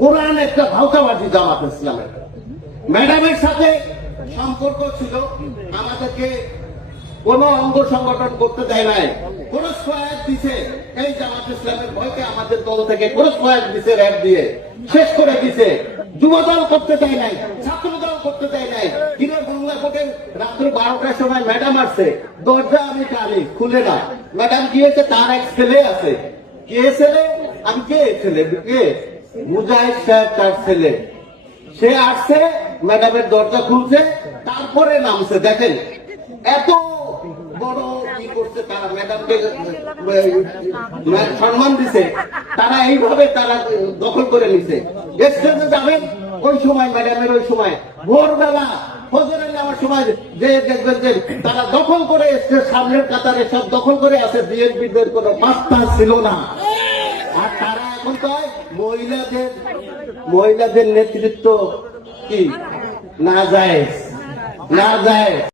কোরআন একটা জামাত ইসলামের। ম্যাডামের সাথে সম্পর্ক ছিল, আমাদেরকে কোন অঙ্গ সংগঠন করতে দেয় নাই। দল শেষ করে দিছে। যুবদল করতে দেয় নাই ছাত্র দল করতে নাই। কিনা বাংলা রাত্র বারোটার সময় ম্যাডাম আসছে। দরজা আমি খুলে না। ম্যাডাম কি হয়েছে তার এক ছেলে আছে। কে ছেলে? আমি কে ছেলে? কে মুজাহিদ সাহেব তার ছেলে। সে আসছে, ম্যাডামের দরজা খুলছে, তারপরে নামছে, দেখেন। এত বড় কি করছে তারা, ম্যাডামকে সম্মান দিছে। তারা এইভাবে তারা দখল করে নিছে। স্টেজে যাবেন, ওই সময়, ম্যাডামের ওই সময়। ভোরবেলা ফজরের নেওয়ার সময় যে দেখবেন যে তারা দখল করে স্টেজ সামনের কাতারে সব দখল করে আছে, বিএনপিদের কোনো পাত্তা ছিল না। আর তারা এখন তো মহিলাদের মহিলাদের নেতৃত্ব কি? না যায় না যায়।